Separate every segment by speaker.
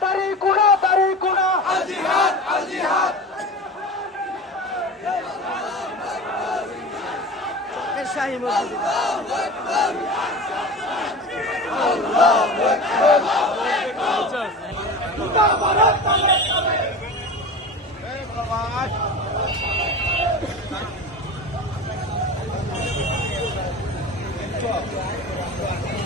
Speaker 1: তারিকুনা তারিকুনা আল জিহাদ আল জিহাদ শাহী মসজিদ আল্লাহু আকবার মুতাবারাত এই ভগবান Thank you.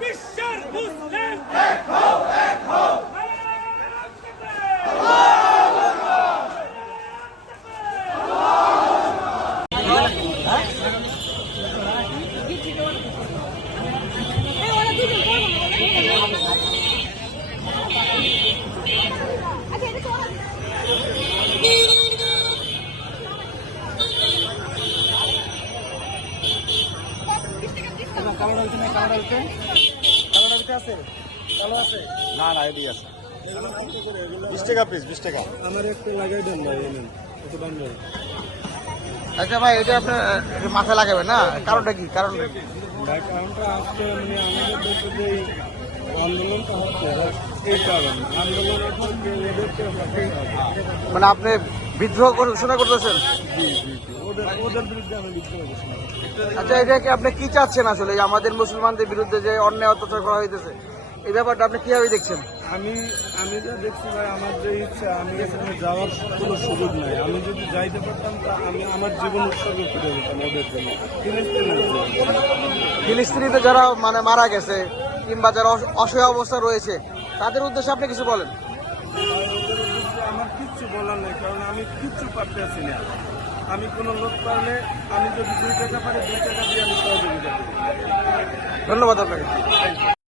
Speaker 2: Bisher Muslim! Ek ho!
Speaker 3: কালো ডালছে না? কালো ডালছে কালো ডালছে আছে? কালো আছে?
Speaker 4: না না এদিকে আছে। বিশ টাকা পিস বিশ টাকা।
Speaker 3: আমার একটু লাগাই দেন ভাই একটু দাম দেন।
Speaker 4: আচ্ছা ভাই এটা আপনার মাথায় লাগাবেন না? কারণটা কি? কারণটা কি?
Speaker 3: ভাই কারণটা আজকে মানে আমাদের দেশে যে আন্দোলনটা হচ্ছে এই কারণ।
Speaker 4: মানে আপনি বিদ্রোহ ঘোষণা করতেছেন?
Speaker 3: জি জি।
Speaker 4: আচ্ছা এটাকে আপনি কি চাচ্ছেন আসলে? আমাদের মুসলমানদের বিরুদ্ধে যে অন্যায় অত্যাচার করা হইতেছে এই ব্যাপারটা আপনি কীভাবে দেখছেন?
Speaker 3: আমি আমি যা দেখছি ভাই আমার যে ইচ্ছা আমি এখানে যাওয়ার কোনো সুযোগ নাই। আমি যদি যাইতে পারতাম তা আমি আমার জীবন উৎসর্গ করে দিতাম ওদের জন্য।
Speaker 4: ফিলিস্তিনিতে যারা মানে মারা গেছে কিংবা যারা অস- অসহায় অবস্থা রয়েছে তাদের উদ্দেশ্যে আপনি কিছু বলেন।
Speaker 3: আমার কিচ্ছু বলার নেই কারণ আমি কিচ্ছু পারতেছি না। আমি কোনো লোক পারলে আমি যদি দুই টাকা পারি দুই টাকা দিয়ে আমি সহযোগিতা
Speaker 4: ধন্যবাদ আপনাকে।